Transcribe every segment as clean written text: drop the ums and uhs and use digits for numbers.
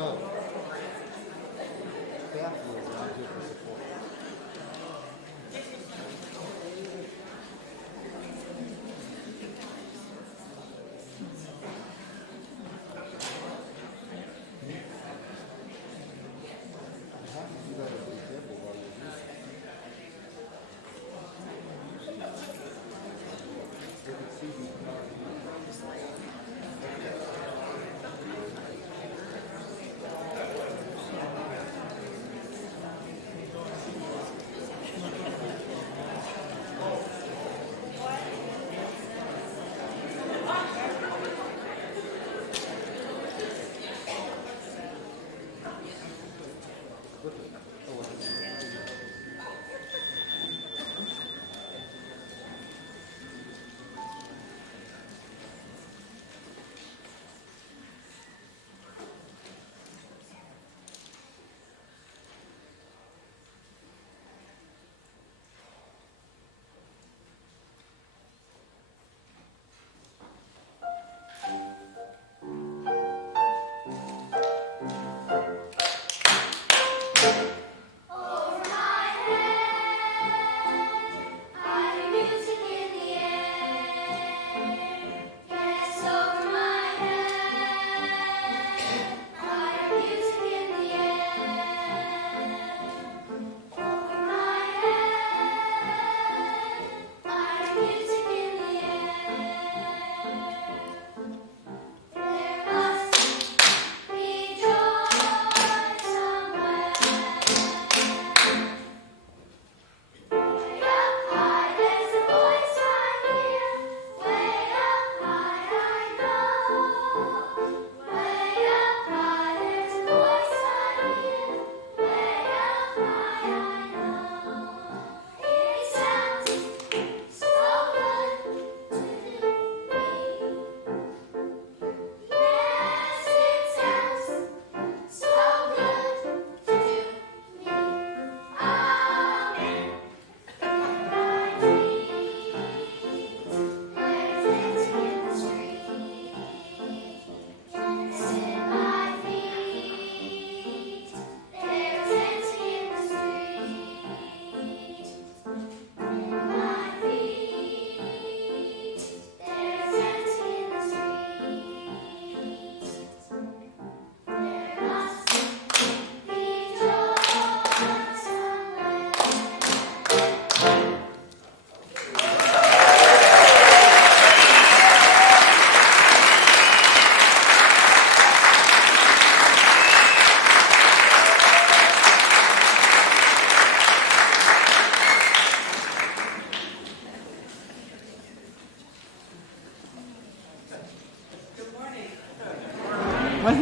No. Staff rules are not just for support.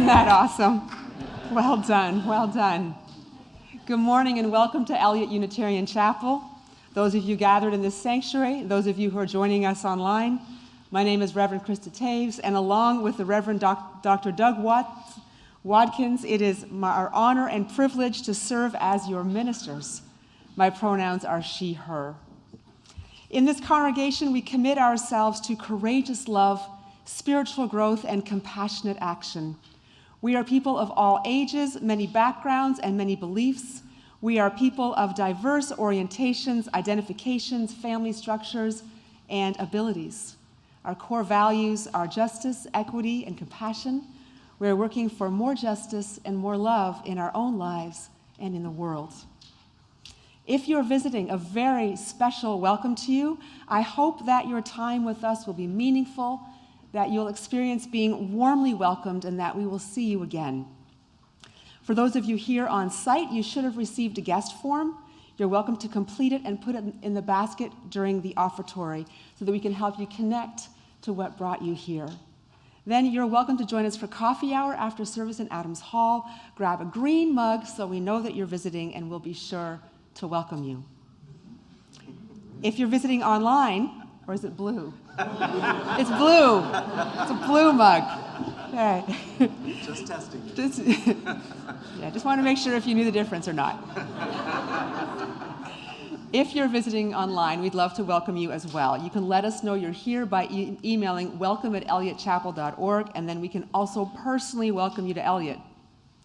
that awesome? Well done, well done. Good morning and welcome to Eliot Unitarian Chapel. Those of you gathered in this sanctuary, those of you who are joining us online, my name is Reverend Krista, and along with the Reverend Dr. Doug Watkins, it is our honor and privilege to serve as your ministers. My pronouns are she, her. In this congregation, we commit ourselves to courageous love, spiritual growth, and compassionate action. We are people of all ages, many backgrounds, and many beliefs. We are people of diverse orientations, identifications, family structures, and abilities. Our core values are justice, equity, and compassion. We are working for more justice and more love in our own lives and in the world. If you're visiting, a very special welcome to you. I hope that your time with us will be meaningful, that you'll experience being warmly welcomed, and that we will see you again. For those of you here on site, you should have received a guest form. You're welcome to complete it and put it in the basket during the offertory so that we can help you connect to what brought you here. Then you're welcome to join us for coffee hour after service in Adams Hall. Grab a green mug so we know that you're visiting, and we'll be sure to welcome you. If you're visiting online, or is it blue? It's blue. It's a blue mug. All right. Just testing. Just want to make sure if you knew the difference or not. If you're visiting online, we'd love to welcome you as well. You can let us know you're here by emailing welcome@eliotchapel.org, and then we can also personally welcome you to Eliot.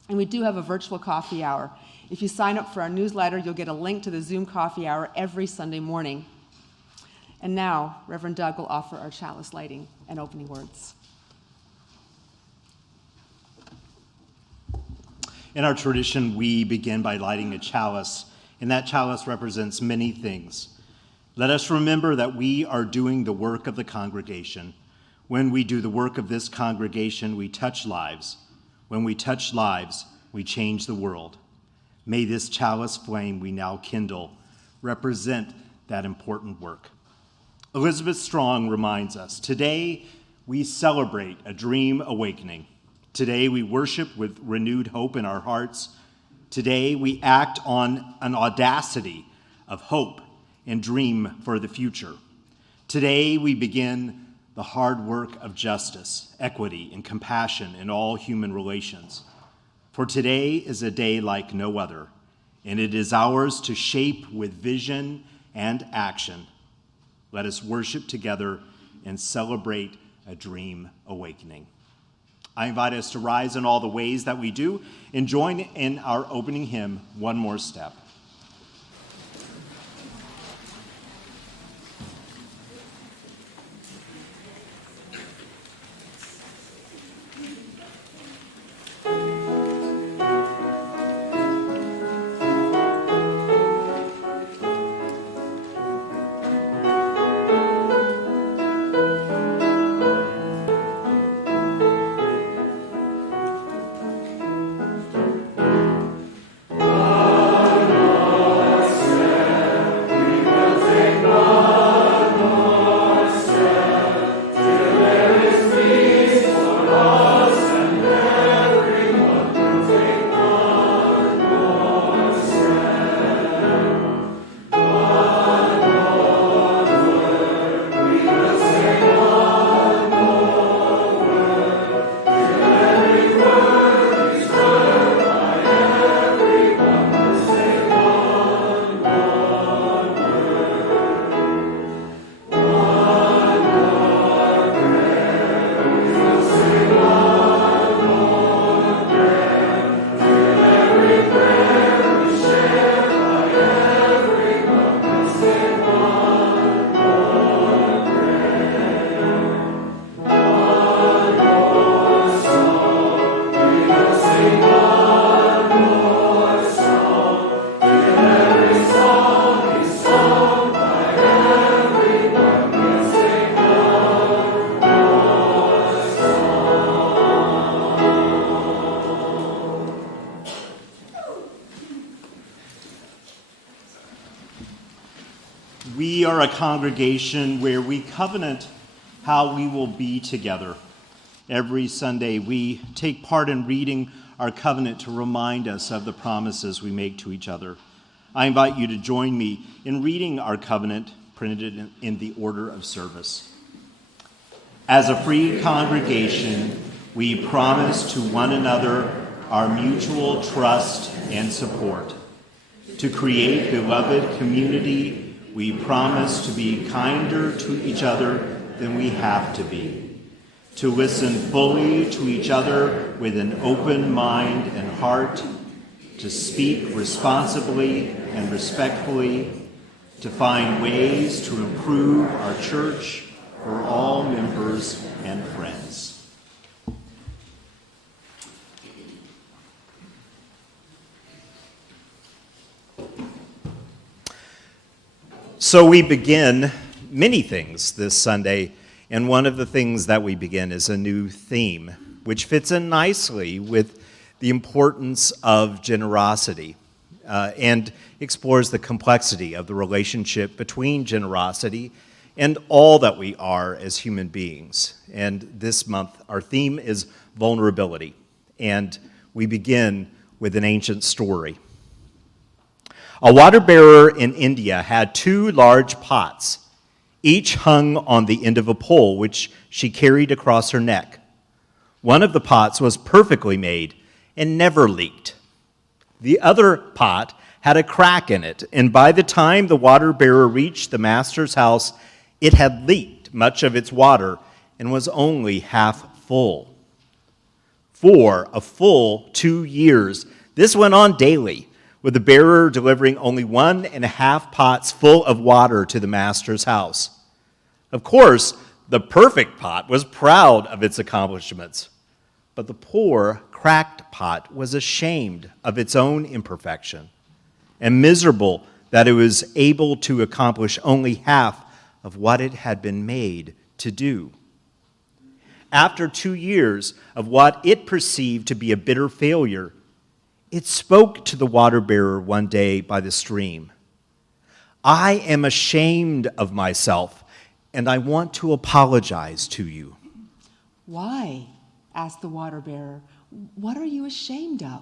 And we do have a virtual coffee hour. If you sign up for our newsletter, you'll get a link to the Zoom coffee hour every Sunday morning. And now, Reverend Doug will offer our chalice lighting and opening words. In our tradition, we begin by lighting a chalice, and that chalice represents many things. Let us remember that we are doing the work of the congregation. When we do the work of this congregation, we touch lives. When we touch lives, we change the world. May this chalice flame we now kindle represent that important work. Elizabeth Strong reminds us, today we celebrate a dream awakening. Today we worship with renewed hope in our hearts. Today we act on an audacity of hope and dream for the future. Today we begin the hard work of justice, equity, and compassion in all human relations. For today is a day like no other, and it is ours to shape with vision and action. Let us worship together and celebrate a dream awakening. I invite us to rise in all the ways that we do and join in our opening hymn, One More Step. We are a congregation where we covenant how we will be together. Every Sunday, we take part in reading our covenant to remind us of the promises we make to each other. I invite you to join me in reading our covenant, printed in the order of service. As a free congregation, we promise to one another our mutual trust and support. To create beloved community, we promise to be kinder to each other than we have to be. To listen fully to each other with an open mind and heart, to speak responsibly and respectfully, to find ways to improve our church for all members and friends. So we begin many things this Sunday. And one of the things that we begin is a new theme, which fits in nicely with the importance of generosity and explores the complexity of the relationship between generosity and all that we are as human beings. And this month, our theme is vulnerability. And we begin with an ancient story. A water bearer in India had 2 large pots, each hung on the end of a pole, which she carried across her neck. One of the pots was perfectly made and never leaked. The other pot had a crack in it, and by the time the water bearer reached the master's house, it had leaked much of its water and was only half full. For a full 2 years, this went on daily, with the bearer delivering only 1.5 pots full of water to the master's house. Of course, the perfect pot was proud of its accomplishments, but the poor, cracked pot was ashamed of its own imperfection and miserable that it was able to accomplish only half of what it had been made to do. After 2 years of what it perceived to be a bitter failure, it spoke to the water bearer one day by the stream. "I am ashamed of myself, and I want to apologize to you." Why? Asked the water bearer. What are you ashamed of?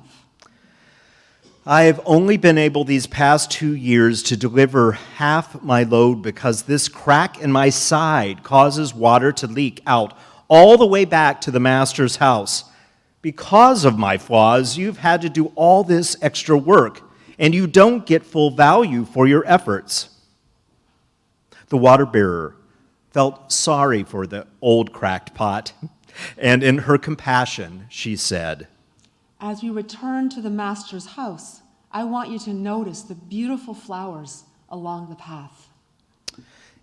"I have only been able these past 2 years to deliver half my load because this crack in my side causes water to leak out all the way back to the master's house. Because of my flaws, you've had to do all this extra work, and you don't get full value for your efforts." The water bearer felt sorry for the old cracked pot, and in her compassion, she said, "As we return to the master's house, I want you to notice the beautiful flowers along the path."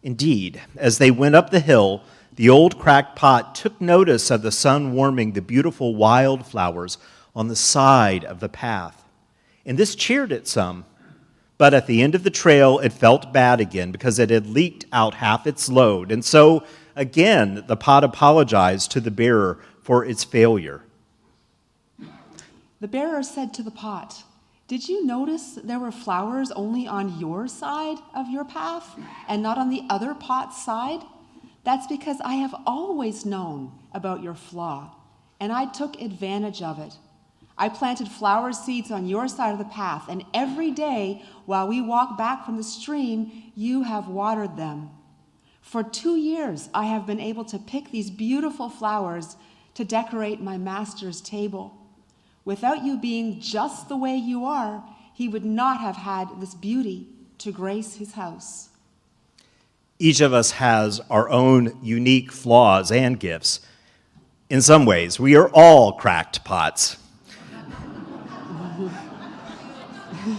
Indeed, as they went up the hill, the old cracked pot took notice of the sun warming the beautiful wildflowers on the side of the path, and this cheered it some. But at the end of the trail, it felt bad again because it had leaked out half its load, and so again the pot apologized to the bearer for its failure. The bearer said to the pot, "Did you notice there were flowers only on your side of your path and not on the other pot's side? That's because I have always known about your flaw, and I took advantage of it. I planted flower seeds on your side of the path, and every day while we walk back from the stream, you have watered them. For 2 years, I have been able to pick these beautiful flowers to decorate my master's table. Without you being just the way you are, he would not have had this beauty to grace his house." Each of us has our own unique flaws and gifts. In some ways, we are all cracked pots.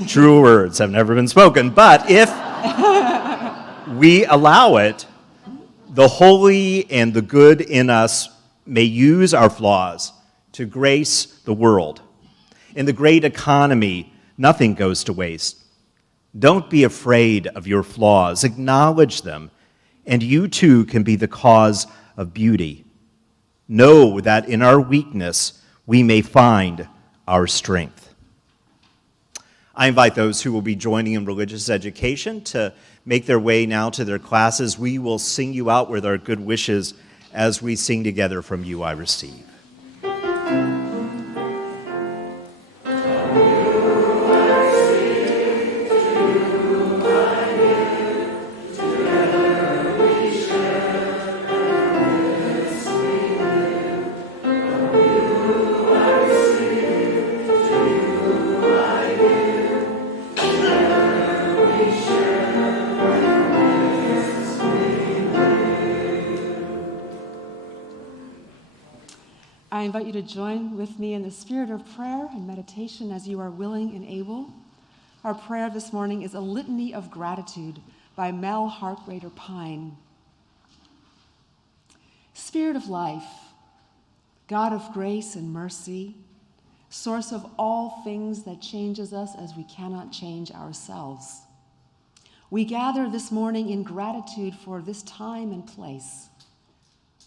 True words have never been spoken, but if we allow it, the holy and the good in us may use our flaws to grace the world. In the great economy, nothing goes to waste. Don't be afraid of your flaws. Acknowledge them, and you too can be the cause of beauty. Know that in our weakness, we may find our strength. I invite those who will be joining in religious education to make their way now to their classes. We will sing you out with our good wishes as we sing together, "From You I Receive." I invite you to join with me in the spirit of prayer and meditation as you are willing and able. Our prayer this morning is a litany of gratitude by Mel Harkrader Pine. Spirit of life, God of grace and mercy, source of all things that changes us as we cannot change ourselves. We gather this morning in gratitude for this time and place.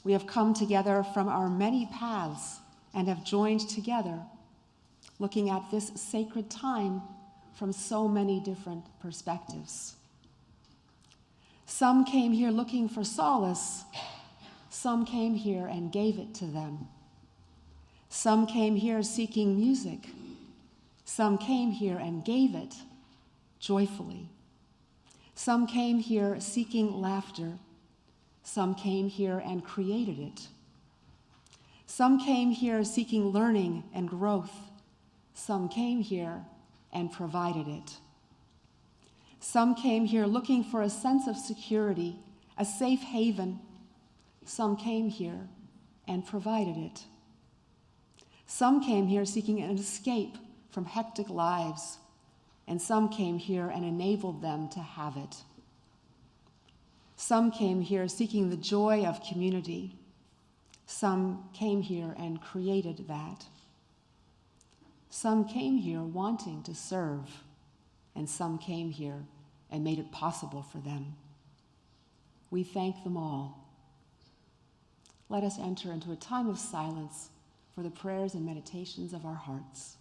We have come together from our many paths and have joined together, looking at this sacred time from so many different perspectives. Some came here looking for solace. Some came here and gave it to them. Some came here seeking music. Some came here and gave it joyfully. Some came here seeking laughter. Some came here and created it. Some came here seeking learning and growth. Some came here and provided it. Some came here looking for a sense of security, a safe haven. Some came here and provided it. Some came here seeking an escape from hectic lives, and some came here and enabled them to have it. Some came here seeking the joy of community. Some came here and created that. Some came here wanting to serve, and some came here and made it possible for them. We thank them all. Let us enter into a time of silence for the prayers and meditations of our hearts.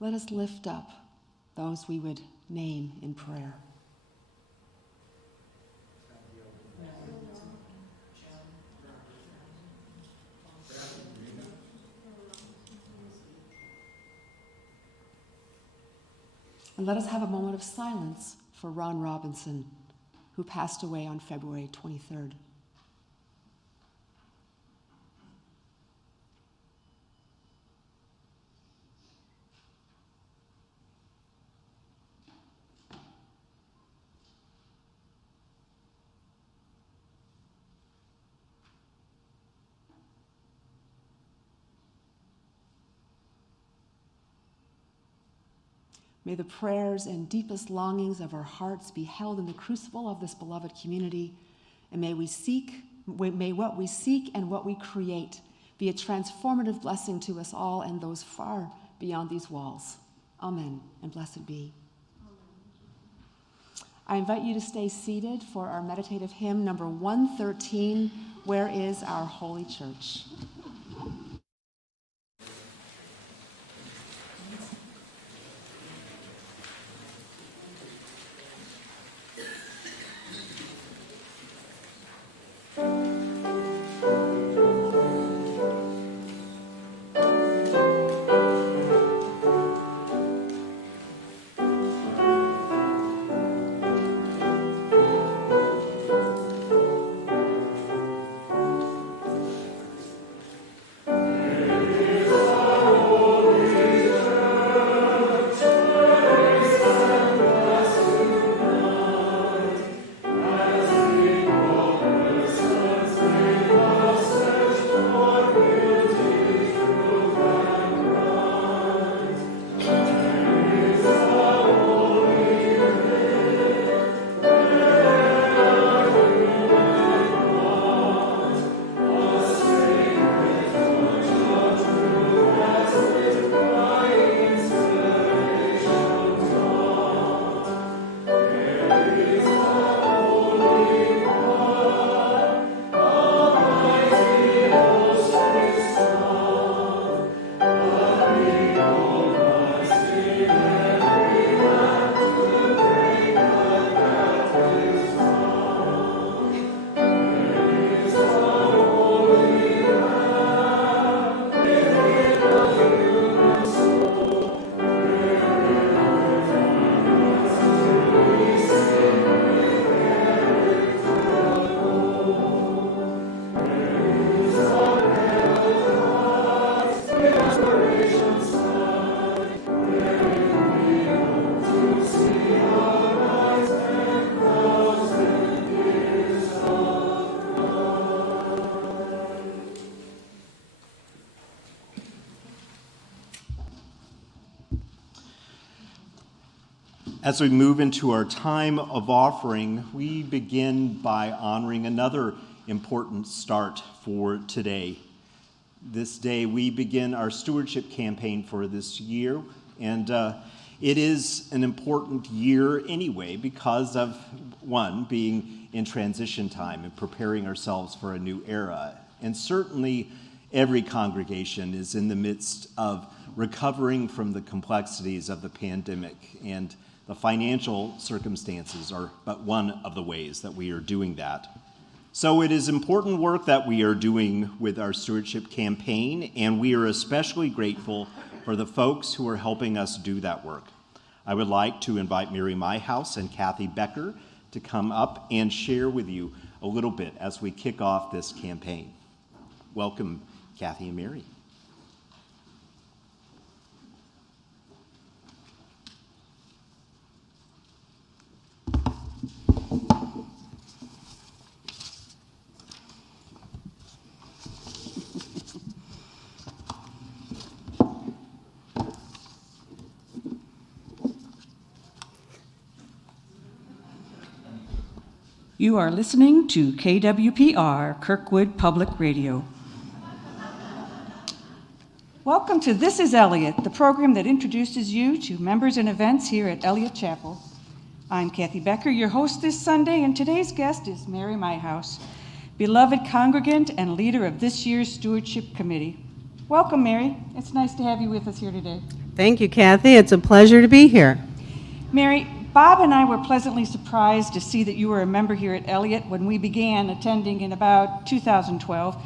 Let us lift up those we would name in prayer. And let us have a moment of silence for Ron Robinson, who passed away on February 23rd. May the prayers and deepest longings of our hearts be held in the crucible of this beloved community, and may what we seek and what we create be a transformative blessing to us all and those far beyond these walls. Amen, and blessed be. I invite you to stay seated for our meditative hymn number 113, Where is Our Holy Church? As we move into our time of offering, we begin by honoring another important start for today. This day, we begin our stewardship campaign for this year, and it is an important year anyway because of, one, being in transition time and preparing ourselves for a new era. And certainly, every congregation is in the midst of recovering from the complexities of the pandemic, and the financial circumstances are but one of the ways that we are doing that. So it is important work that we are doing with our stewardship campaign, and we are especially grateful for the folks who are helping us do that work. I would like to invite Mary Myhouse and Kathy Becker to come up and share with you a little bit as we kick off this campaign. Welcome, Kathy and Mary. You are listening to KWPR, Kirkwood Public Radio. Welcome to This is Eliot, the program that introduces you to members and events here at Eliot Chapel. I'm Kathy Becker, your host this Sunday, and today's guest is Mary Myhouse, beloved congregant and leader of this year's Stewardship Committee. Welcome, Mary. It's nice to have you with us here today. Thank you, Kathy. It's a pleasure to be here. Mary, Bob and I were pleasantly surprised to see that you were a member here at Eliot when we began attending in about 2012.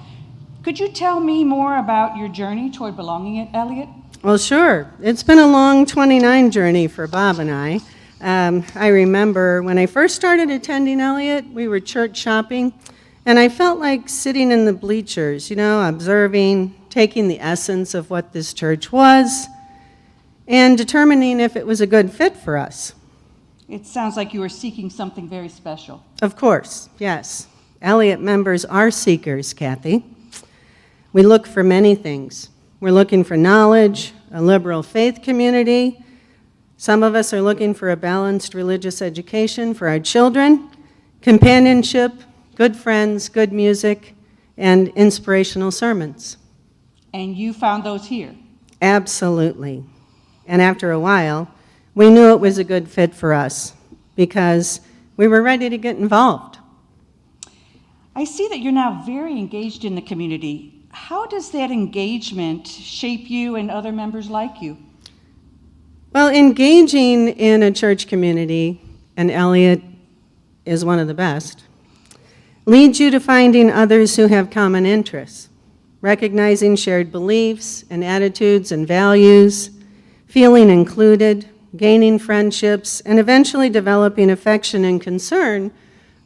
Could you tell me more about your journey toward belonging at Eliot? Well, sure. It's been a long 29 journey for Bob and I. I remember when I first started attending Eliot, we were church shopping, and I felt like sitting in the bleachers, observing, taking the essence of what this church was, and determining if it was a good fit for us. It sounds like you were seeking something very special. Of course, yes. Eliot members are seekers, Kathy. We look for many things. We're looking for knowledge, a liberal faith community. Some of us are looking for a balanced religious education for our children, companionship, good friends, good music, and inspirational sermons. And you found those here? Absolutely. And after a while, we knew it was a good fit for us because we were ready to get involved. I see that you're now very engaged in the community. How does that engagement shape you and other members like you? Well, engaging in a church community, and Eliot is one of the best, leads you to finding others who have common interests, recognizing shared beliefs and attitudes and values, feeling included, gaining friendships, and eventually developing affection and concern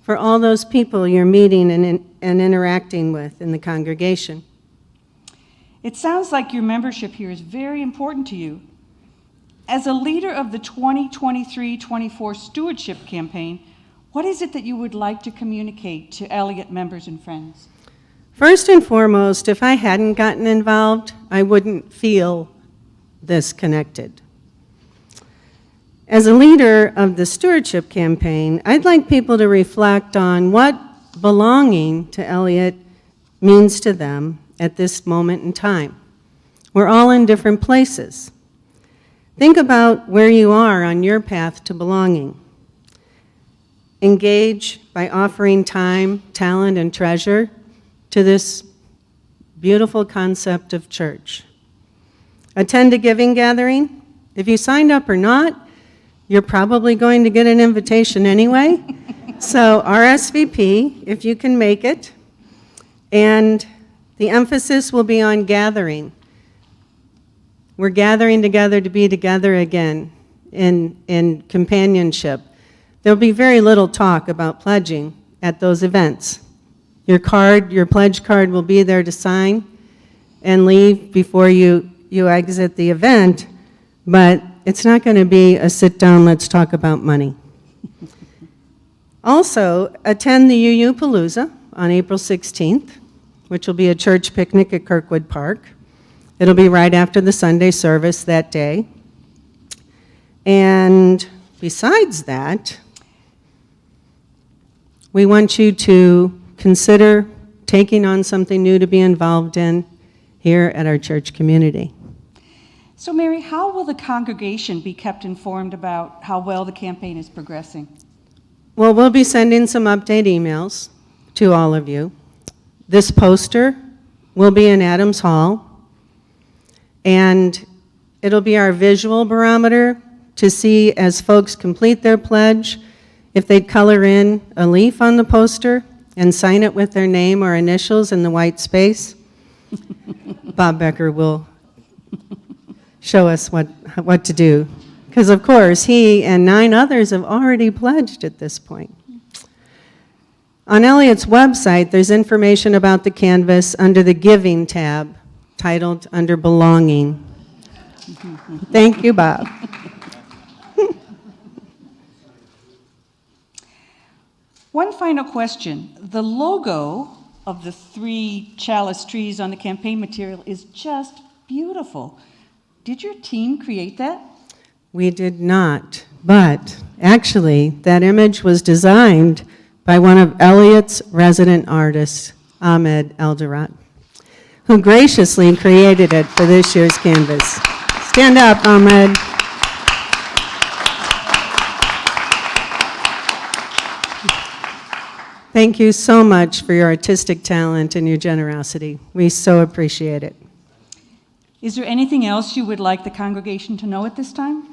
for all those people you're meeting and interacting with in the congregation. It sounds like your membership here is very important to you. As a leader of the 2023-24 Stewardship Campaign, what is it that you would like to communicate to Eliot members and friends? First and foremost, if I hadn't gotten involved, I wouldn't feel this connected. As a leader of the Stewardship Campaign, I'd like people to reflect on what belonging to Eliot means to them at this moment in time. We're all in different places. Think about where you are on your path to belonging. Engage by offering time, talent, and treasure to this beautiful concept of church. Attend a giving gathering. If you signed up or not, you're probably going to get an invitation anyway. So RSVP, if you can make it. And the emphasis will be on gathering. We're gathering together to be together again in companionship. There'll be very little talk about pledging at those events. Your pledge card will be there to sign and leave before you exit the event, but it's not going to be a sit down, let's talk about money. Also, attend the UU Palooza on April 16th, which will be a church picnic at Kirkwood Park. It'll be right after the Sunday service that day. And besides that, we want you to consider taking on something new to be involved in here at our church community. So, Mary, how will the congregation be kept informed about how well the campaign is progressing? Well, we'll be sending some update emails to all of you. This poster will be in Adams Hall, and it'll be our visual barometer to see, as folks complete their pledge, if they'd color in a leaf on the poster and sign it with their name or initials in the white space. Bob Becker will show us what to do. Because, of course, he and 9 others have already pledged at this point. On Eliot's website, there's information about the canvas under the Giving tab, titled under Belonging. Thank you, Bob. One final question. The logo of the 3 chalice trees on the campaign material is just beautiful. Did your team create that? We did not, but actually, that image was designed by one of Eliot's resident artists, Ahmed Eldorat, who graciously created it for this year's canvas. Stand up, Ahmed. Thank you so much for your artistic talent and your generosity. We so appreciate it. Is there anything else you would like the congregation to know at this time?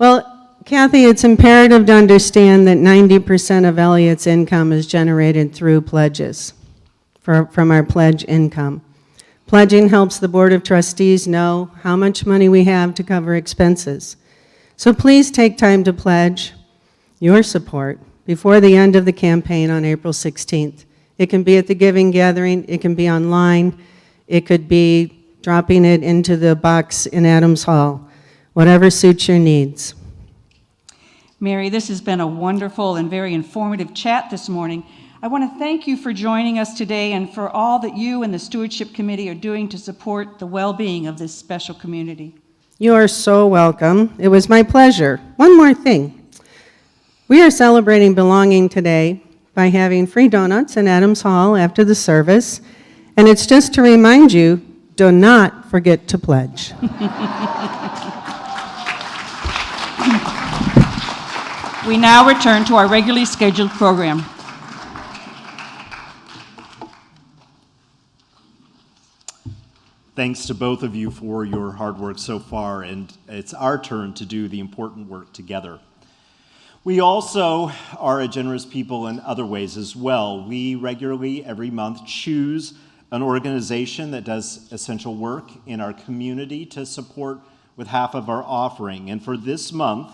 Well, Kathy, it's imperative to understand that 90% of Eliot's income is generated through pledges, from our pledge income. Pledging helps the Board of Trustees know how much money we have to cover expenses. So please take time to pledge your support before the end of the campaign on April 16th. It can be at the Giving Gathering, it can be online, it could be dropping it into the box in Adams Hall, whatever suits your needs. Mary, this has been a wonderful and very informative chat this morning. I want to thank you for joining us today and for all that you and the Stewardship Committee are doing to support the well-being of this special community. You are so welcome. It was my pleasure. One more thing. We are celebrating belonging today by having free donuts in Adams Hall after the service, and it's just to remind you, do not forget to pledge. We now return to our regularly scheduled program. Thanks to both of you for your hard work so far, and it's our turn to do the important work together. We also are a generous people in other ways as well. We regularly, every month, choose an organization that does essential work in our community to support with half of our offering. And for this month,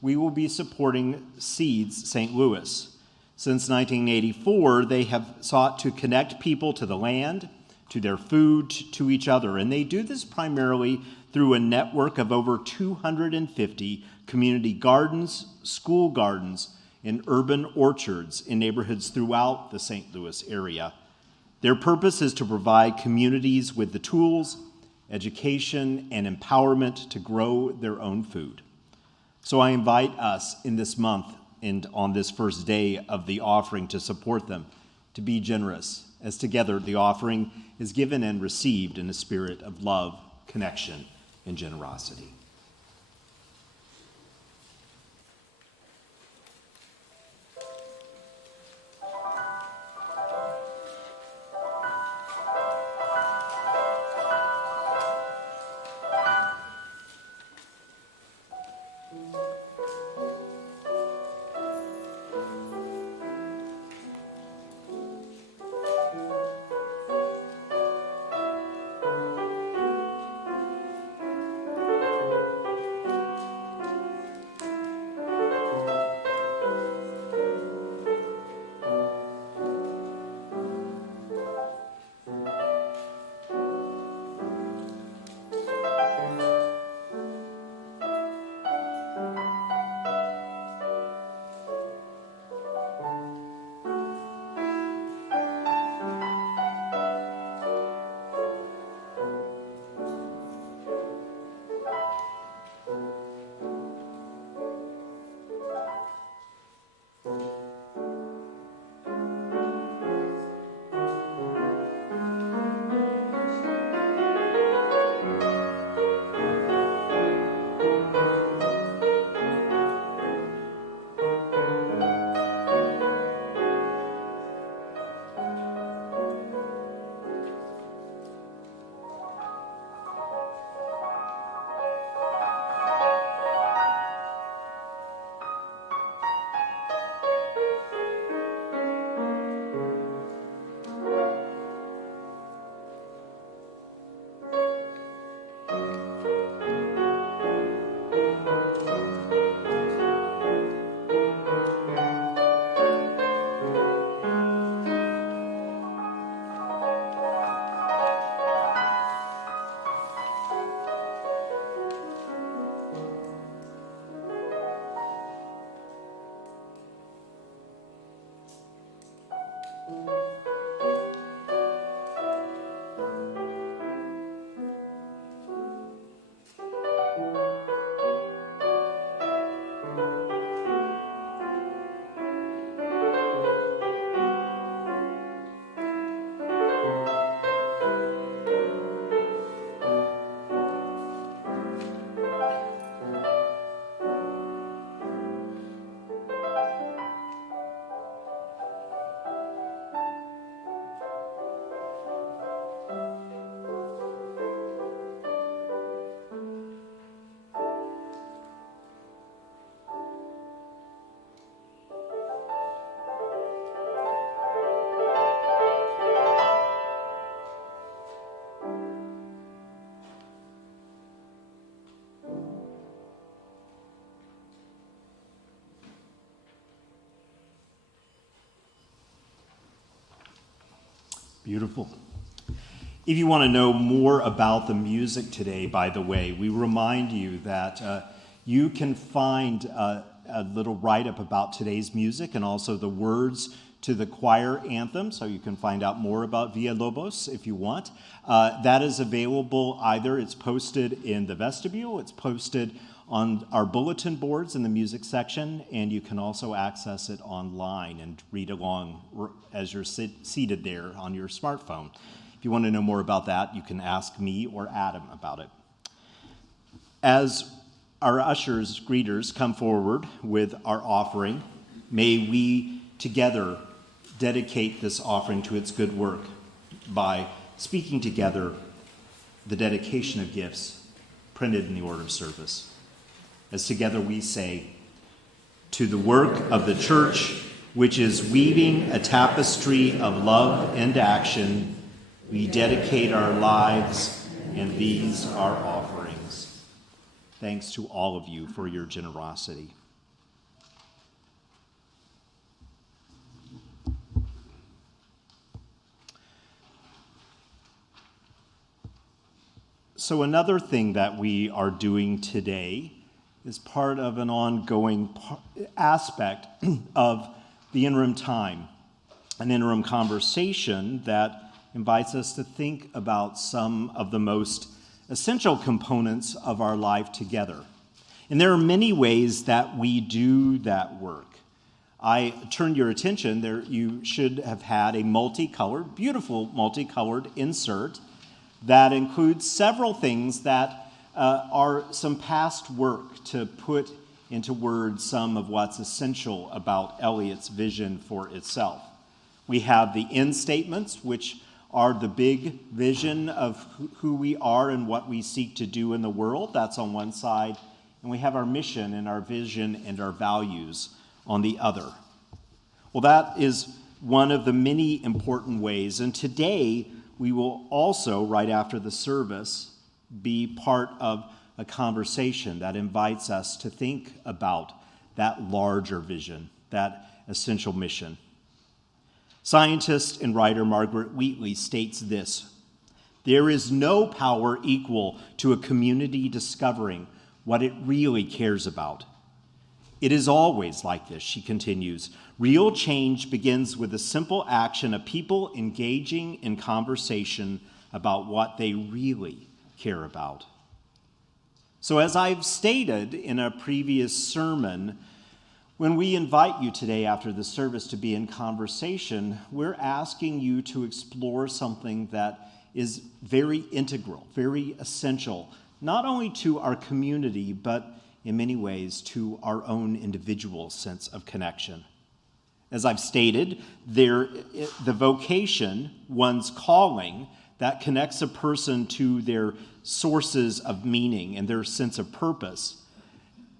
we will be supporting Seeds St. Louis. Since 1984, they have sought to connect people to the land, to their food, to each other. And they do this primarily through a network of over 250 community gardens, school gardens, and urban orchards in neighborhoods throughout the St. Louis area. Their purpose is to provide communities with the tools, education, and empowerment to grow their own food. So I invite us in this month and on this first day of the offering to support them, to be generous, as together the offering is given and received in a spirit of love, connection, and generosity. Beautiful. If you want to know more about the music today, by the way, we remind you that you can find a little write-up about today's music and also the words to the choir anthem, so you can find out more about Villalobos if you want. That is available either, it's posted in the vestibule, it's posted on our bulletin boards in the music section, and you can also access it online and read along as you're seated there on your smartphone. If you want to know more about that, you can ask me or Adam about it. As our ushers, greeters, come forward with our offering, may we together dedicate this offering to its good work by speaking together the dedication of gifts printed in the order of service. As together we say, to the work of the church, which is weaving a tapestry of love and action, we dedicate our lives, and these are offerings. Thanks to all of you for your generosity. So another thing that we are doing today is part of an ongoing aspect of the interim time, an interim conversation that invites us to think about some of the most essential components of our life together. And there are many ways that we do that work. I turned your attention there, you should have had a multicolored, beautiful multicolored insert that includes several things that are some past work to put into words some of what's essential about Eliot's vision for itself. We have the end statements, which are the big vision of who we are and what we seek to do in the world. That's on one side. And we have our mission and our vision and our values on the other. Well, that is one of the many important ways. And today, we will also, right after the service, be part of a conversation that invites us to think about that larger vision, that essential mission. Scientist and writer Margaret Wheatley states this: there is no power equal to a community discovering what it really cares about. It is always like this, she continues. Real change begins with the simple action of people engaging in conversation about what they really care about. So as I've stated in a previous sermon, when we invite you today after the service to be in conversation, we're asking you to explore something that is very integral, very essential, not only to our community, but in many ways to our own individual sense of connection. As I've stated, the vocation, one's calling, that connects a person to their sources of meaning and their sense of purpose.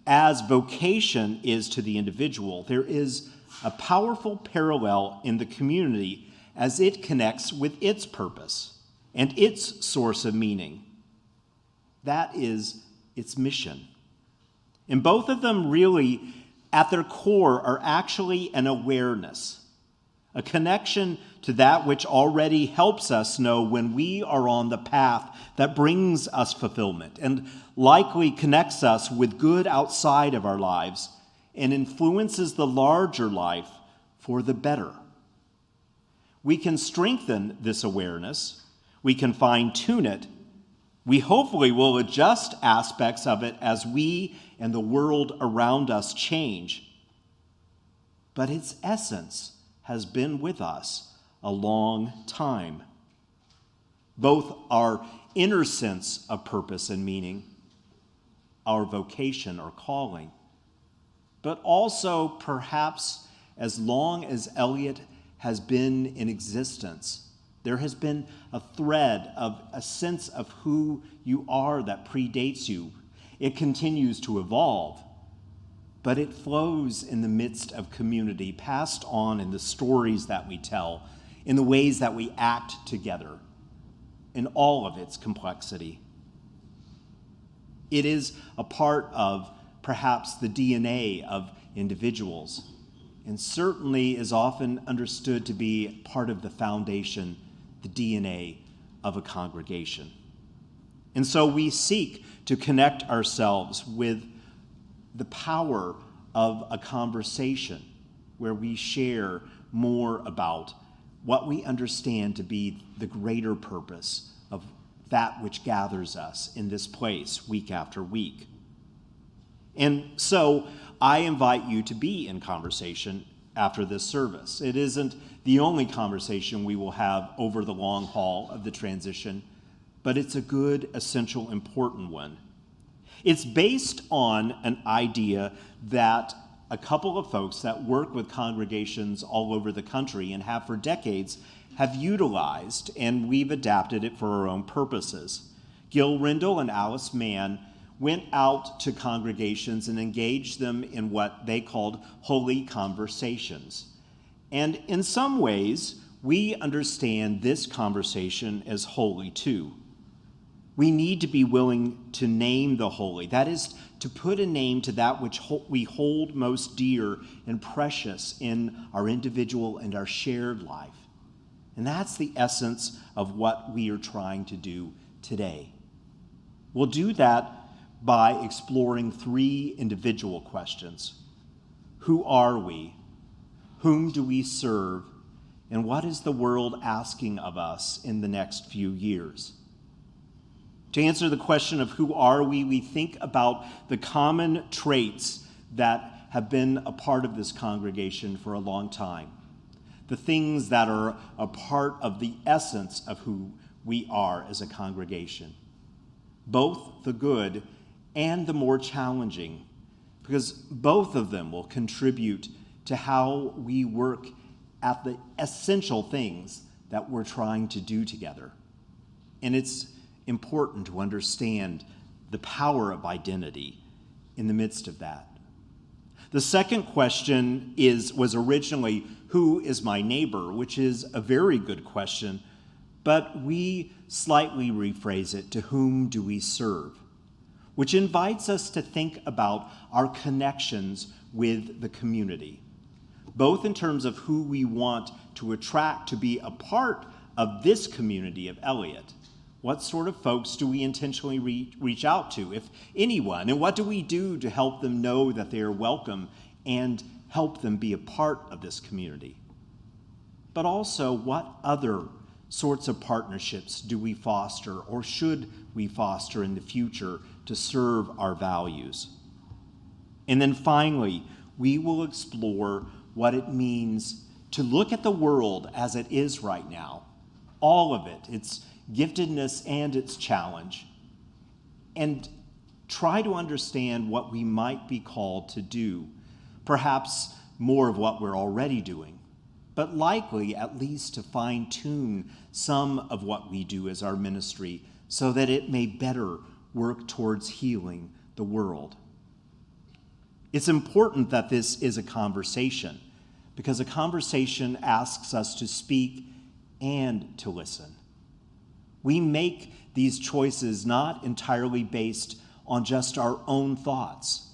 As vocation is to the individual, there is a powerful parallel in the community as it connects with its purpose and its source of meaning. That is its mission. And both of them really, at their core, are actually an awareness, a connection to that which already helps us know when we are on the path that brings us fulfillment and likely connects us with good outside of our lives and influences the larger life for the better. We can strengthen this awareness. We can fine-tune it. We hopefully will adjust aspects of it as we and the world around us change. But its essence has been with us a long time. Both our inner sense of purpose and meaning, our vocation or calling, but also perhaps as long as Eliot has been in existence, there has been a thread of a sense of who you are that predates you. It continues to evolve, but it flows in the midst of community, passed on in the stories that we tell, in the ways that we act together, in all of its complexity. It is a part of perhaps the DNA of individuals, and certainly is often understood to be part of the foundation, the DNA of a congregation. And so we seek to connect ourselves with the power of a conversation where we share more about what we understand to be the greater purpose of that which gathers us in this place week after week. And so I invite you to be in conversation after this service. It isn't the only conversation we will have over the long haul of the transition, but it's a good, essential, important one. It's based on an idea that a couple of folks that work with congregations all over the country and have for decades have utilized, and we've adapted it for our own purposes. Gil Rindle and Alice Mann went out to congregations and engaged them in what they called holy conversations. And in some ways, we understand this conversation as holy too. We need to be willing to name the holy. That is, to put a name to that which we hold most dear and precious in our individual and our shared life. And that's the essence of what we are trying to do today. We'll do that by exploring 3 individual questions. Who are we? Whom do we serve? And what is the world asking of us in the next few years? To answer the question of who are we think about the common traits that have been a part of this congregation for a long time. The things that are a part of the essence of who we are as a congregation. Both the good and the more challenging, because both of them will contribute to how we work at the essential things that we're trying to do together. And it's important to understand the power of identity in the midst of that. The second question was originally, who is my neighbor? Which is a very good question, but we slightly rephrase it to whom do we serve? Which invites us to think about our connections with the community, both in terms of who we want to attract to be a part of this community of Eliot. What sort of folks do we intentionally reach out to, if anyone? And what do we do to help them know that they are welcome and help them be a part of this community? But also, what other sorts of partnerships do we foster or should we foster in the future to serve our values? And then finally, we will explore what it means to look at the world as it is right now, all of it, its giftedness and its challenge, and try to understand what we might be called to do, perhaps more of what we're already doing, but likely at least to fine-tune some of what we do as our ministry so that it may better work towards healing the world. It's important that this is a conversation, because a conversation asks us to speak and to listen. We make these choices not entirely based on just our own thoughts.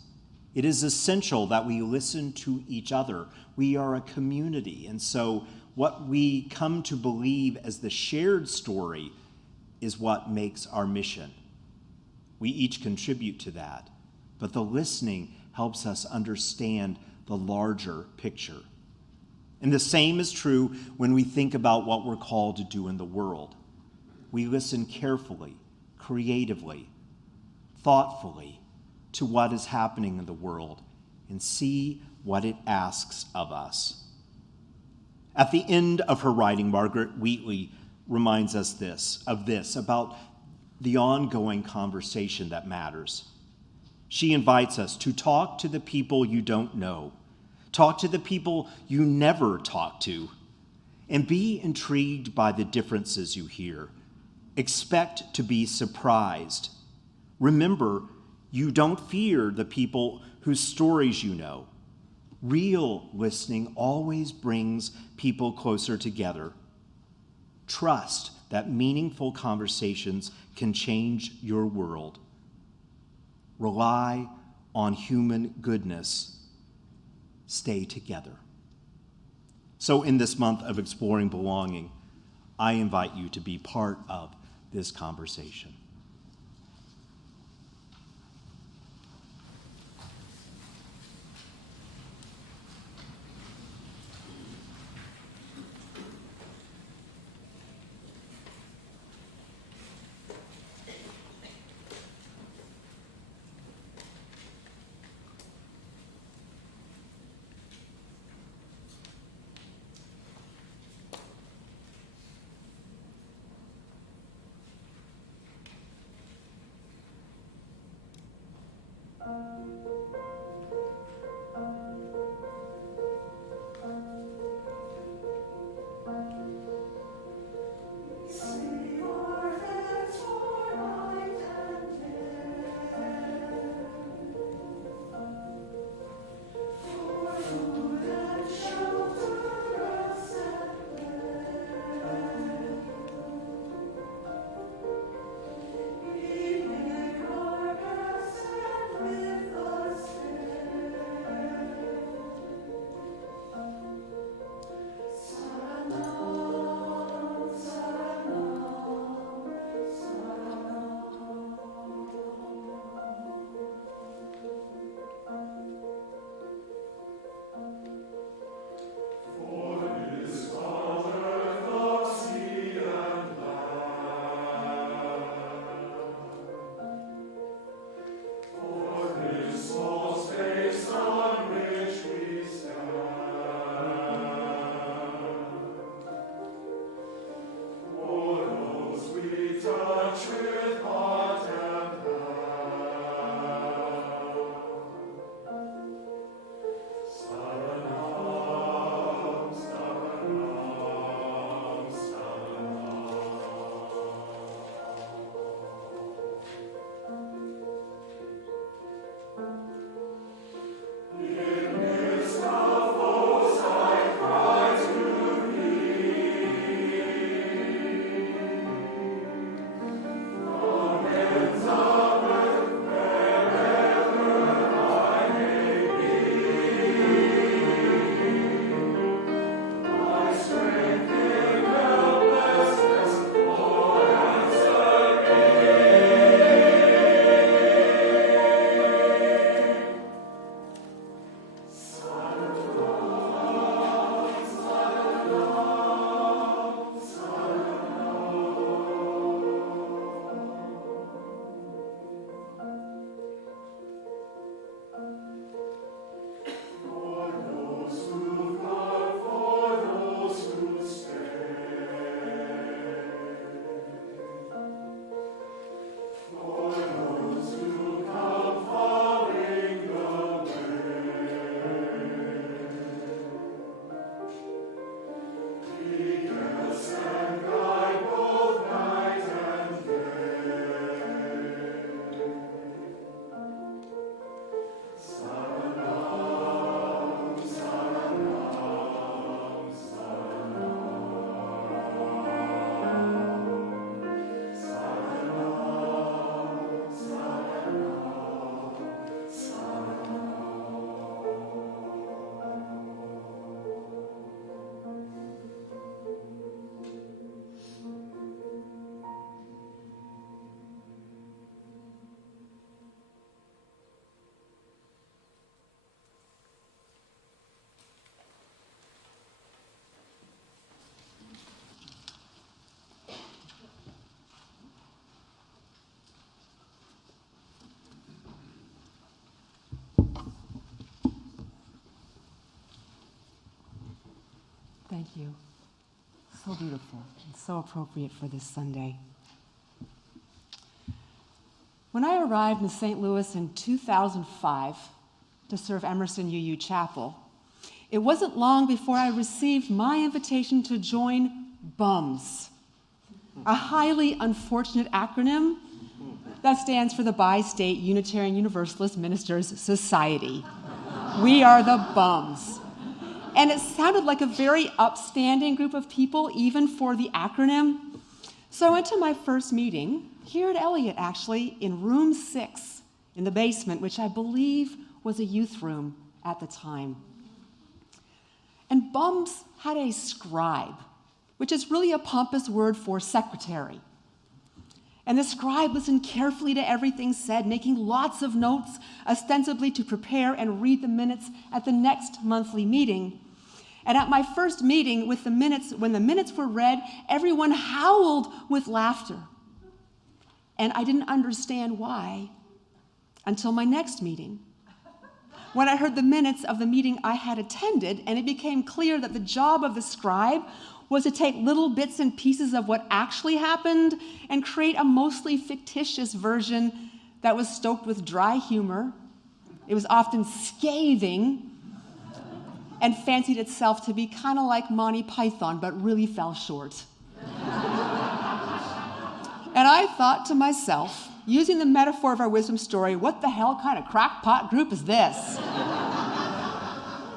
It is essential that we listen to each other. We are a community, and so what we come to believe as the shared story is what makes our mission. We each contribute to that, but the listening helps us understand the larger picture. And the same is true when we think about what we're called to do in the world. We listen carefully, creatively, thoughtfully to what is happening in the world and see what it asks of us. At the end of her writing, Margaret Wheatley reminds us about the ongoing conversation that matters. She invites us to talk to the people you don't know, talk to the people you never talk to, and be intrigued by the differences you hear. Expect to be surprised. Remember, you don't fear the people whose stories you know. Real listening always brings people closer together. Trust that meaningful conversations can change your world. Rely on human goodness. Stay together. So in this month of exploring belonging, I invite you to be part of this conversation. Thank you. So beautiful and so appropriate for this Sunday. When I arrived in St. Louis in 2005 to serve Emerson UU Chapel, it wasn't long before I received my invitation to join BUMS, a highly unfortunate acronym that stands for the Bi-State Unitarian Universalist Ministers Society. We are the BUMS. And it sounded like a very upstanding group of people, even for the acronym. So I went to my first meeting, here at Eliot actually, in room 6 in the basement, which I believe was a youth room at the time. And BUMS had a scribe, which is really a pompous word for secretary. And the scribe listened carefully to everything said, making lots of notes, ostensibly to prepare and read the minutes at the next monthly meeting. And at my first meeting with the minutes, when the minutes were read, everyone howled with laughter. And I didn't understand why until my next meeting, when I heard the minutes of the meeting I had attended, and it became clear that the job of the scribe was to take little bits and pieces of what actually happened and create a mostly fictitious version that was stoked with dry humor. It was often scathing and fancied itself to be kind of like Monty Python, but really fell short. And I thought to myself, using the metaphor of our wisdom story, what the hell kind of crackpot group is this?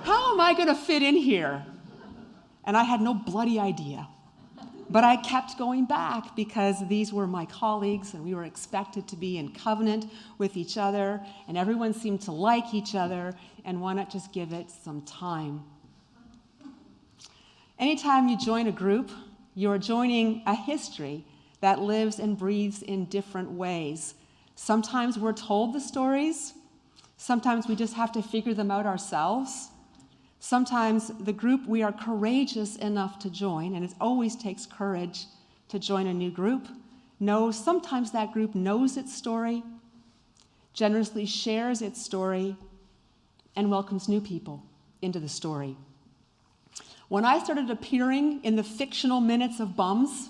How am I going to fit in here? And I had no bloody idea. But I kept going back because these were my colleagues and we were expected to be in covenant with each other, and everyone seemed to like each other, and why not just give it some time? Anytime you join a group, you're joining a history that lives and breathes in different ways. Sometimes we're told the stories. Sometimes we just have to figure them out ourselves. Sometimes the group we are courageous enough to join, and it always takes courage to join a new group, sometimes that group knows its story, generously shares its story, and welcomes new people into the story. When I started appearing in the fictional minutes of bums,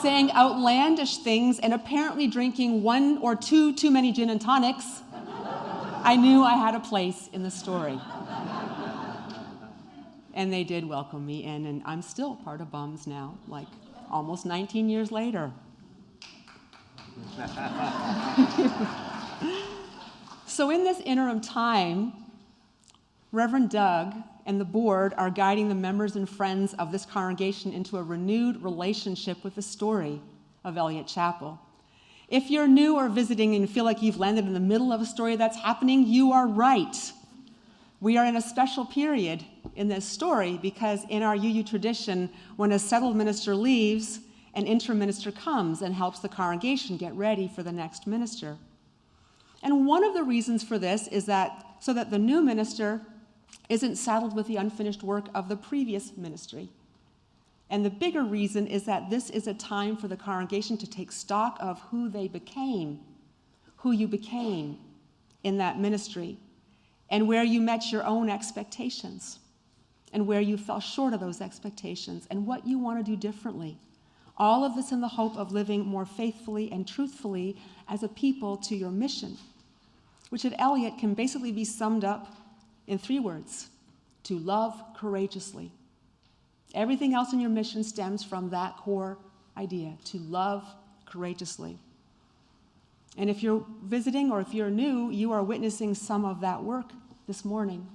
saying outlandish things and apparently drinking one or two too many gin and tonics, I knew I had a place in the story. And they did welcome me in, and I'm still part of Bums now, like almost 19 years later. So in this interim time, Reverend Doug and the board are guiding the members and friends of this congregation into a renewed relationship with the story of Eliot Chapel. If you're new or visiting and feel like you've landed in the middle of a story that's happening, you are right. We are in a special period in this story because in our UU tradition, when a settled minister leaves, an interim minister comes and helps the congregation get ready for the next minister. And one of the reasons for this is that so that the new minister isn't saddled with the unfinished work of the previous ministry. And the bigger reason is that this is a time for the congregation to take stock of who they became, who you became in that ministry, and where you met your own expectations, and where you fell short of those expectations, and what you want to do differently. All of this in the hope of living more faithfully and truthfully as a people to your mission, which at Eliot can basically be summed up in 3 words: to love courageously. Everything else in your mission stems from that core idea, to love courageously. And if you're visiting or if you're new, you are witnessing some of that work this morning.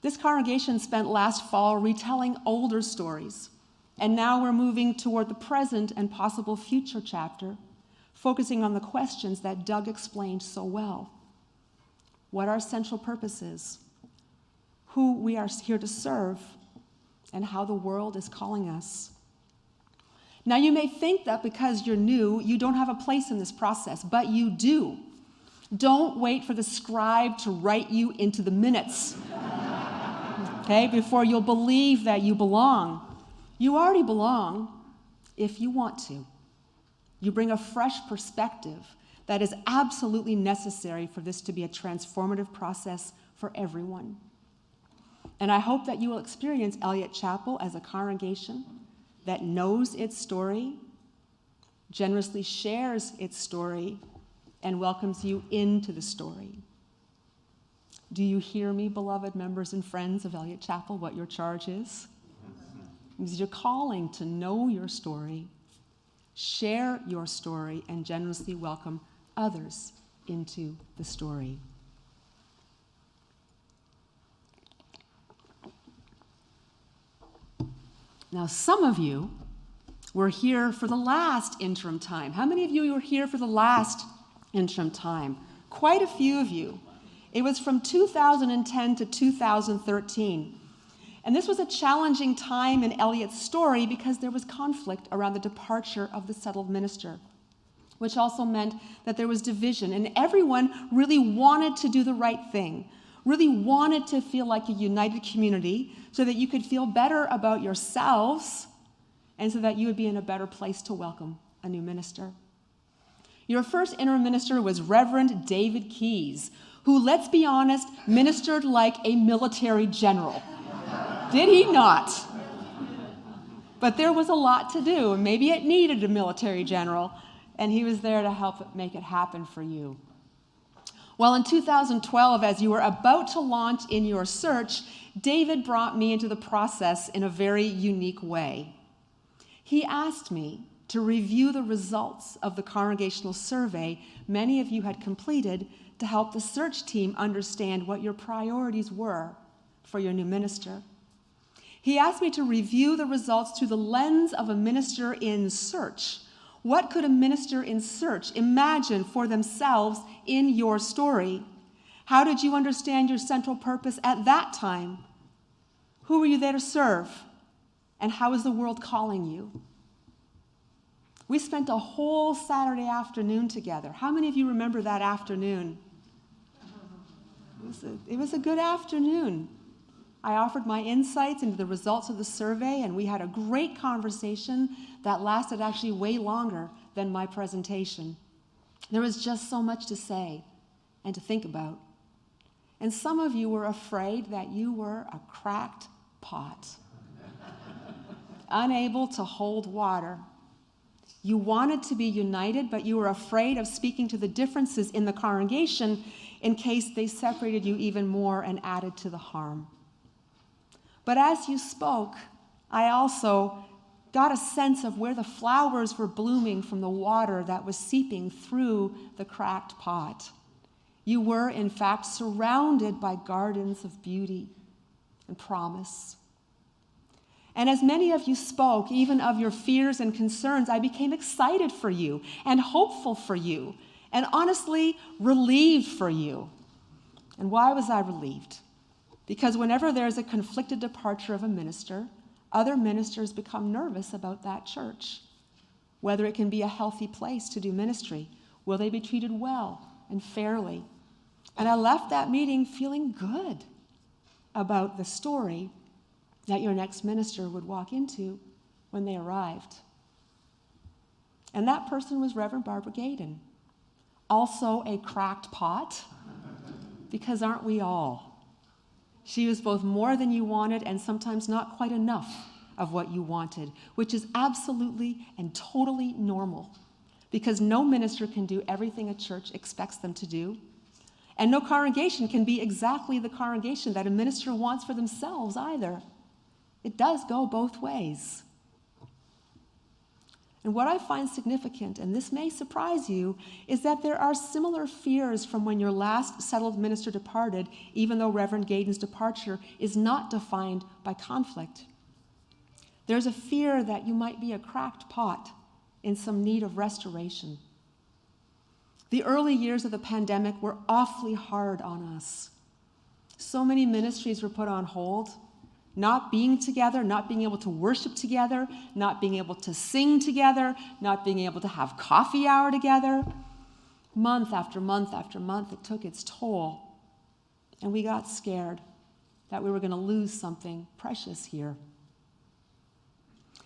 This congregation spent last fall retelling older stories, and now we're moving toward the present and possible future chapter, focusing on the questions that Doug explained so well. What our central purpose is, who we are here to serve, and how the world is calling us. Now, you may think that because you're new, you don't have a place in this process, but you do. Don't wait for the scribe to write you into the minutes, okay, before you'll believe that you belong. You already belong if you want to. You bring a fresh perspective that is absolutely necessary for this to be a transformative process for everyone. And I hope that you will experience Eliot Chapel as a congregation that knows its story, generously shares its story, and welcomes you into the story. Do you hear me, beloved members and friends of Eliot Chapel, what your charge is? It is your calling to know your story, share your story, and generously welcome others into the story. Now, some of you were here for the last interim time. How many of you were here for the last interim time? Quite a few of you. It was from 2010 to 2013. And this was a challenging time in Eliot's story because there was conflict around the departure of the settled minister, which also meant that there was division, and everyone really wanted to do the right thing, really wanted to feel like a united community so that you could feel better about yourselves and so that you would be in a better place to welcome a new minister. Your first interim minister was Reverend David Keyes, who, let's be honest, ministered like a military general. Did he not? But there was a lot to do, and maybe it needed a military general, and he was there to help make it happen for you. Well, in 2012, as you were about to launch in your search, David brought me into the process in a very unique way. He asked me to review the results of the congregational survey many of you had completed to help the search team understand what your priorities were for your new minister. He asked me to review the results through the lens of a minister in search. What could a minister in search imagine for themselves in your story? How did you understand your central purpose at that time? Who were you there to serve? And how is the world calling you? We spent a whole Saturday afternoon together. How many of you remember that afternoon? It was a good afternoon. I offered my insights into the results of the survey, and we had a great conversation that lasted actually way longer than my presentation. There was just so much to say and to think about. And some of you were afraid that you were a cracked pot, unable to hold water. You wanted to be united, but you were afraid of speaking to the differences in the congregation in case they separated you even more and added to the harm. But as you spoke, I also got a sense of where the flowers were blooming from the water that was seeping through the cracked pot. You were, in fact, surrounded by gardens of beauty and promise. And as many of you spoke, even of your fears and concerns, I became excited for you and hopeful for you and honestly relieved for you. And why was I relieved? Because whenever there's a conflicted departure of a minister, other ministers become nervous about that church, whether it can be a healthy place to do ministry. Will they be treated well and fairly? And I left that meeting feeling good about the story that your next minister would walk into when they arrived. And that person was Reverend Barbara Gaydon, also a cracked pot, because aren't we all? She was both more than you wanted and sometimes not quite enough of what you wanted, which is absolutely and totally normal, because no minister can do everything a church expects them to do, and no congregation can be exactly the congregation that a minister wants for themselves either. It does go both ways. And what I find significant, and this may surprise you, is that there are similar fears from when your last settled minister departed, even though Reverend Gaydon's departure is not defined by conflict. There's a fear that you might be a cracked pot in some need of restoration. The early years of the pandemic were awfully hard on us. So many ministries were put on hold. Not being together, not being able to worship together, not being able to sing together, not being able to have coffee hour together. Month after month after month, it took its toll. And we got scared that we were going to lose something precious here.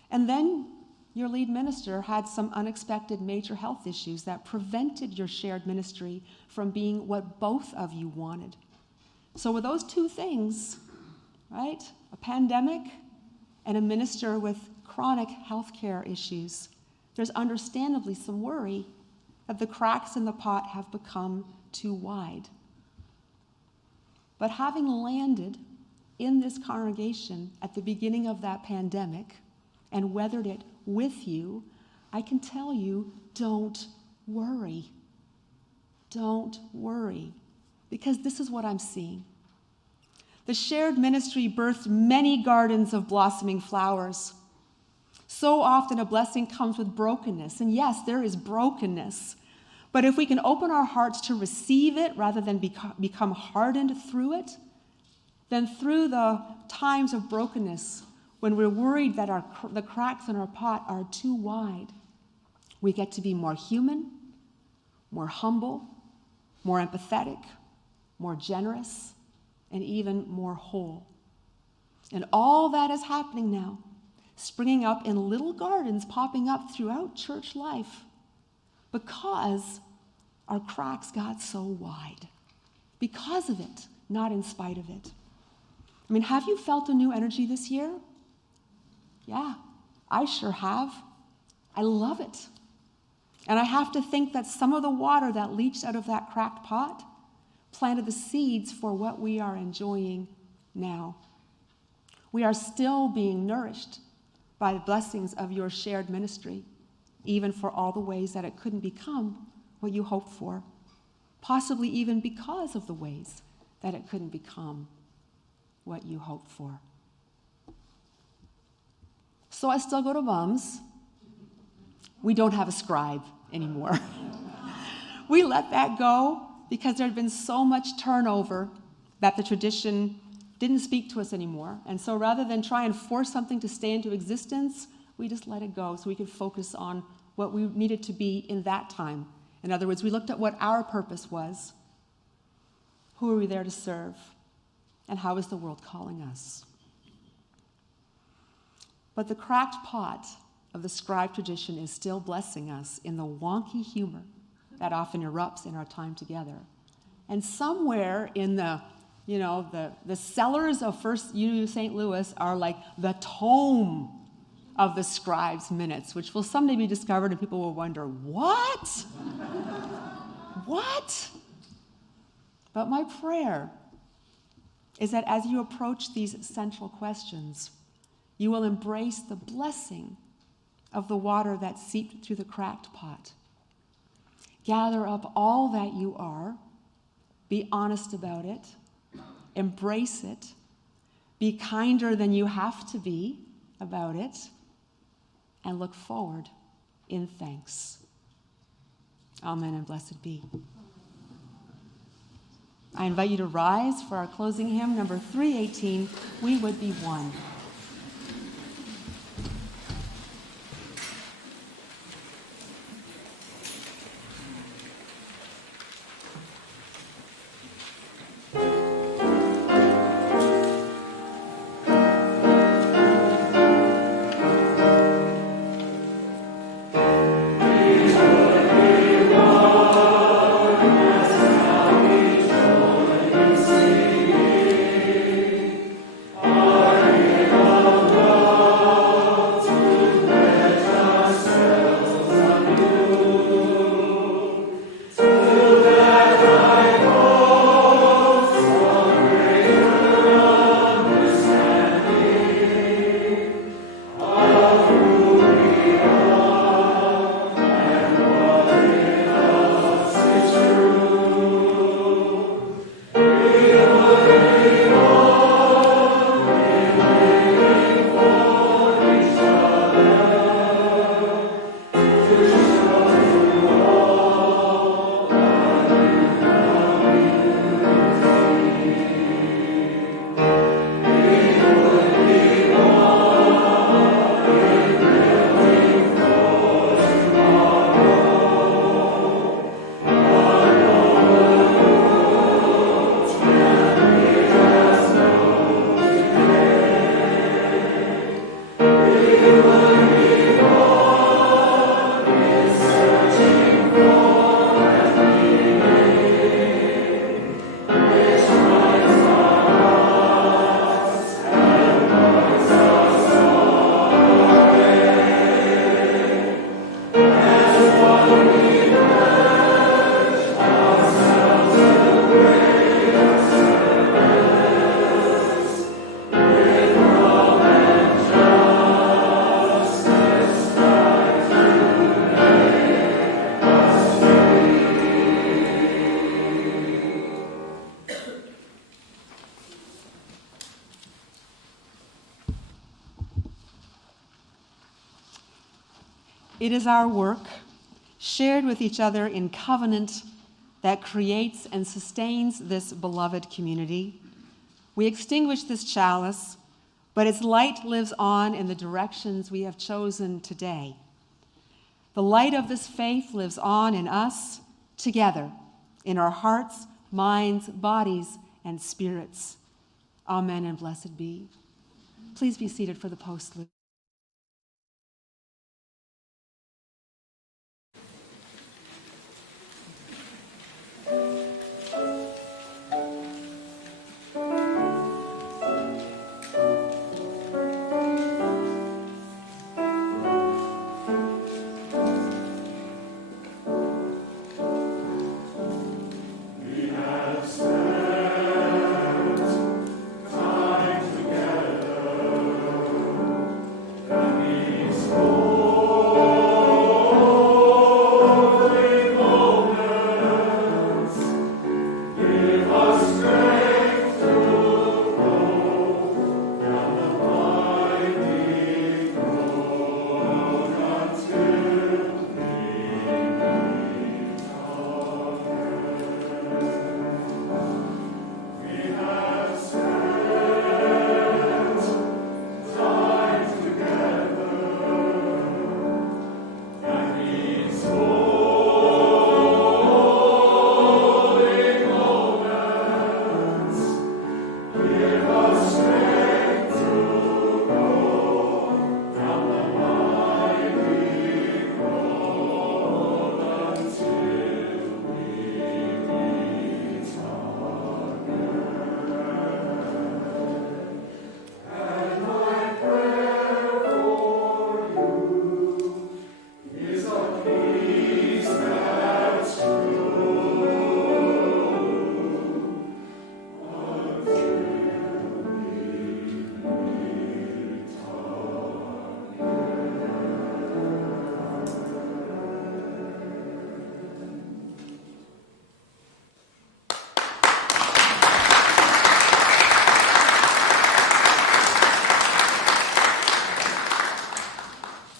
And then your lead minister had some unexpected major health issues that prevented your shared ministry from being what both of you wanted. So with those two things, right? A pandemic and a minister with chronic health care issues, there's understandably some worry that the cracks in the pot have become too wide. But having landed in this congregation at the beginning of that pandemic and weathered it with you, I can tell you, don't worry. Don't worry, because this is what I'm seeing. The shared ministry birthed many gardens of blossoming flowers. So often a blessing comes with brokenness, and yes, there is brokenness. But if we can open our hearts to receive it rather than become hardened through it, then through the times of brokenness, when we're worried that the cracks in our pot are too wide, we get to be more human, more humble, more empathetic, more generous, and even more whole. And all that is happening now, springing up in little gardens popping up throughout church life, because our cracks got so wide. Because of it, not in spite of it. I mean, have you felt a new energy this year? Yeah, I sure have. I love it. And I have to think that some of the water that leached out of that cracked pot planted the seeds for what we are enjoying now. We are still being nourished by the blessings of your shared ministry, even for all the ways that it couldn't become what you hoped for, possibly even because of the ways that it couldn't become what you hoped for. So I still go to Bums. We don't have a scribe anymore. We let that go because there had been so much turnover that the tradition didn't speak to us anymore. And so rather than try and force something to stay into existence, we just let it go so we could focus on what we needed to be in that time. In other words, we looked at what our purpose was. Who are we there to serve? And how is the world calling us? But the cracked pot of the scribe tradition is still blessing us in the wonky humor that often erupts in our time together. And somewhere in the cellars of First U St. Louis are like the tome of the scribe's minutes, which will someday be discovered and people will wonder, what? What? But my prayer is that as you approach these central questions, you will embrace the blessing of the water that seeped through the cracked pot. Gather up all that you are, be honest about it, embrace it, be kinder than you have to be about it, and look forward in thanks. Amen and blessed be. I invite you to rise for our closing hymn, number 318, We Would Be One. It is our work, shared with each other in covenant, that creates and sustains this beloved community. We extinguish this chalice, but its light lives on in the directions we have chosen today. The light of this faith lives on in us together, in our hearts, minds, bodies, and spirits. Amen and blessed be. Please be seated for the postlude.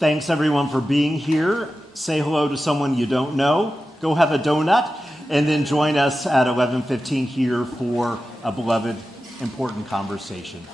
Thanks everyone for being here. Say hello to someone you don't know. Go have a donut, and then join us at 11:15 here for a beloved, important conversation.